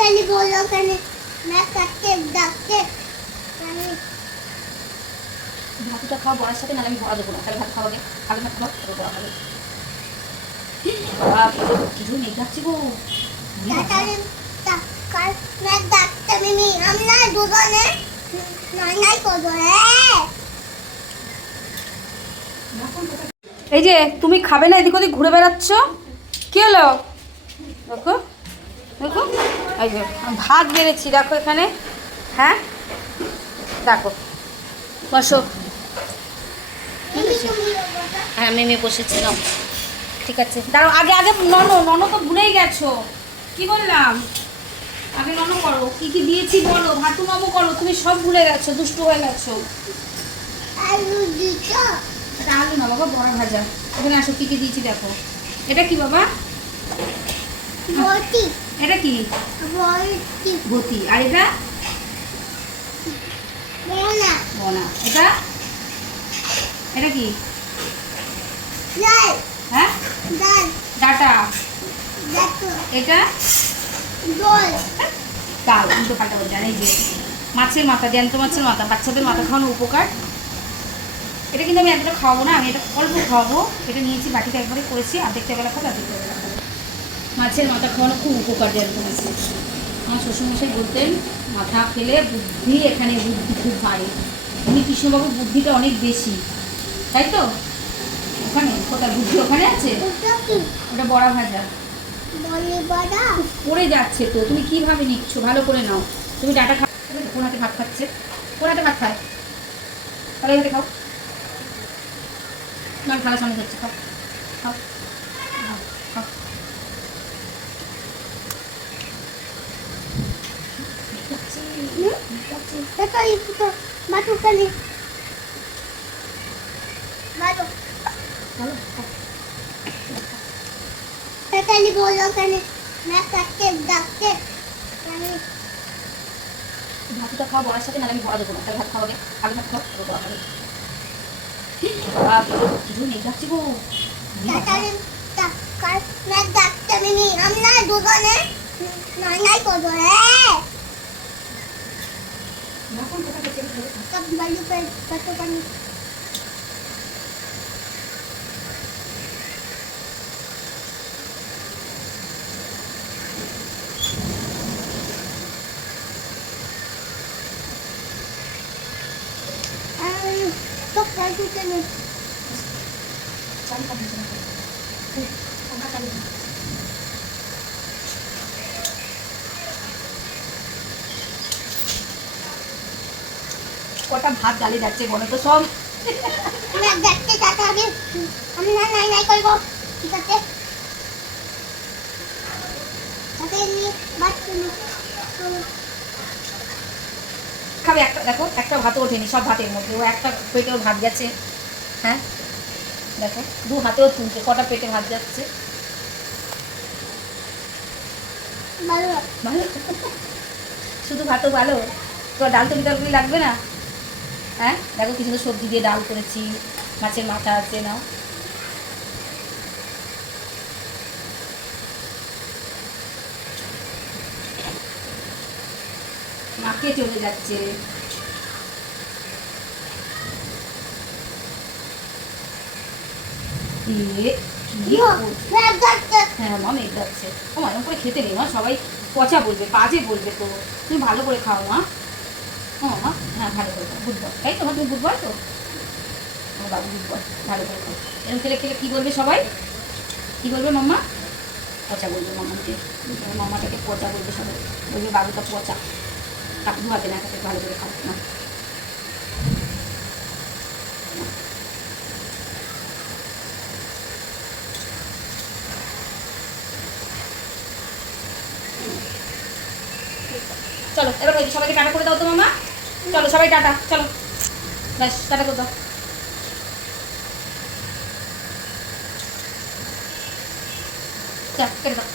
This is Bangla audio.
তাড়াতাড়ি বলো কেন না কাটতে ডাকতে আমি ভাতটা খাওয়া বড়ার সাথে, নাহলে আমি বড়া দেবো না। তাহলে ভাত খাওয়াকে আগে ভাত খাওয়া তবে বড়া খাবে। কিছু নেই যাচ্ছি গো। তাড়াতাড়ি কাল না ডাকতে মিমি আমরা দুজনে নাই করবো এই যে তুমি খাবে না, এদিক ওদিক ঘুরে বেড়াচ্ছ, কি হলো? দেখো দেখো, এই যে ভাত বেড়েছি দেখো এখানে। হ্যাঁ দেখো, বসো। হ্যাঁ মেমে বসেছিলাম, ঠিক আছে দাঁড়াও। আগে আগে নন তো ভুলেই গেছো। কি বললাম? আগে নন করো, কি কি দিয়েছি বলো, ভাতু নম করো। তুমি সব ভুলে গেছো, দুষ্টু হয়ে গেছো। আলু দিছো এটা আলু না বাবা, বড়া ভাজা। এখানে আসো, কি কি দিয়েছি দেখো। এটা কি বাবা? বটি এটা কি? বটি বতি। আর এটা মোনা বনা। এটা এটা কি? ডাল হ্যাঁ ডাল ডাটা। দেখো এটা দই ডাল। আমি তো পাল্টা বলছি। আর এই যে মাছের মাথা, জ্যান্ত মাছের মাথা, বাচ্চাদের মাথা খাওয়ানো উপকার। এটা কিন্তু আমি এতটা খাওয়াবো না, আমি এটা অল্প খাওয়াবো। এটা নিয়েছি বাটিতে একবারে করেছি, অর্ধেকটা বেলা খাবো, অর্ধেকটা বেলা খাবো। মাছের মাথা খাওয়ানো খুব উপকার জ্যান্ত মাছের। আমার শ্বশুরমশাই বলতেন মাথা খেলে বুদ্ধি, এখানে বুদ্ধি খুব বাড়ে। উনি কৃষ্ণবাবুর বুদ্ধিটা অনেক বেশি, তাই তো? ওখানে কোথায় বুদ্ধি? ওখানে আছে। ওটা কি ওটা বড়া ভাজা বলি বড়া পড়ে যাচ্ছে তো, তুমি কিভাবে নিচ্ছ? ভালো করে নাও। তুমি ডাটা খাও। কোন হাতে ভাত খাচ্ছে? কোন হাতে ভাত খায়? তাহলে এভাবে খাও না, খাওয়ার সামনে যাচ্ছে। খাও খাও খাও। দেখো এই তো মাটু কালি মাটু ভালো খাও। তাড়াতাড়ি বলো কেন না কাটতে ডাকতে আমি ভাতটা খাওয়া বড়ার সাথে, নাহলে আমি বড়া দেবো না। তাহলে ভাত খাওয়াকে আগে ভাত খাও তবে বড়া খাবে। কিছু নেই যাচ্ছি গো। তাড়াতাড়ি কাল না ডাকতে মিমি আমরা দুজনে নাই করবো সব বালু पे কত পানি তো কাজু কেন কটা ভাত গালে যাচ্ছে বলো তো সব। না দেখতে টাকা আগে আমি না নাই নাই করবো ঠিক আছে তাতে নিয়ে বাদ তুমি খাবে একটা, দেখো একটা ভাতও ওঠেনি সব ভাতের মধ্যে। ও একটা পেটেও ভাত গেছে। হ্যাঁ দেখো, দু হাতেও তুলছে, কটা পেটে ভাত যাচ্ছে। ভালো ভালো, শুধু ভাতও ভালো। তো ডাল তরকারি লাগবে না? হ্যাঁ দেখো কিছু তো সবজি দিয়ে ডাল করেছি, মাছের মাথা আছে, নাও। মাকে চলে যাচ্ছে। হ্যাঁ মা মেঘ যাচ্ছে। ও মা এরকম করে খেতে নেই মা, সবাই পচা বলবে, বাজে বলবে তো। তুমি ভালো করে খাও মা। ও মা হ্যাঁ ভালো করে খাও, বুধবার তাই তো? তুমি বুধবার তো? আমার বাবু বুধবার, ভালো করে খাও। এরকম খেলে খেলে কী বলবে সবাই? কী বলবে মাম্মা? পচা বলবে মাম্মাকে। মাম্মাটাকে পচা বলবে সবাই, বলবে বাবুটা পচা। কাকু হাতে না খাতে ভালো করে খাও না। চলো এবার ওই সবাইকে টাটা করে দাও তো মামা। চলো সবাই টাটা, চলো ব্যাস টাটা করে দাও। কেটে দাও।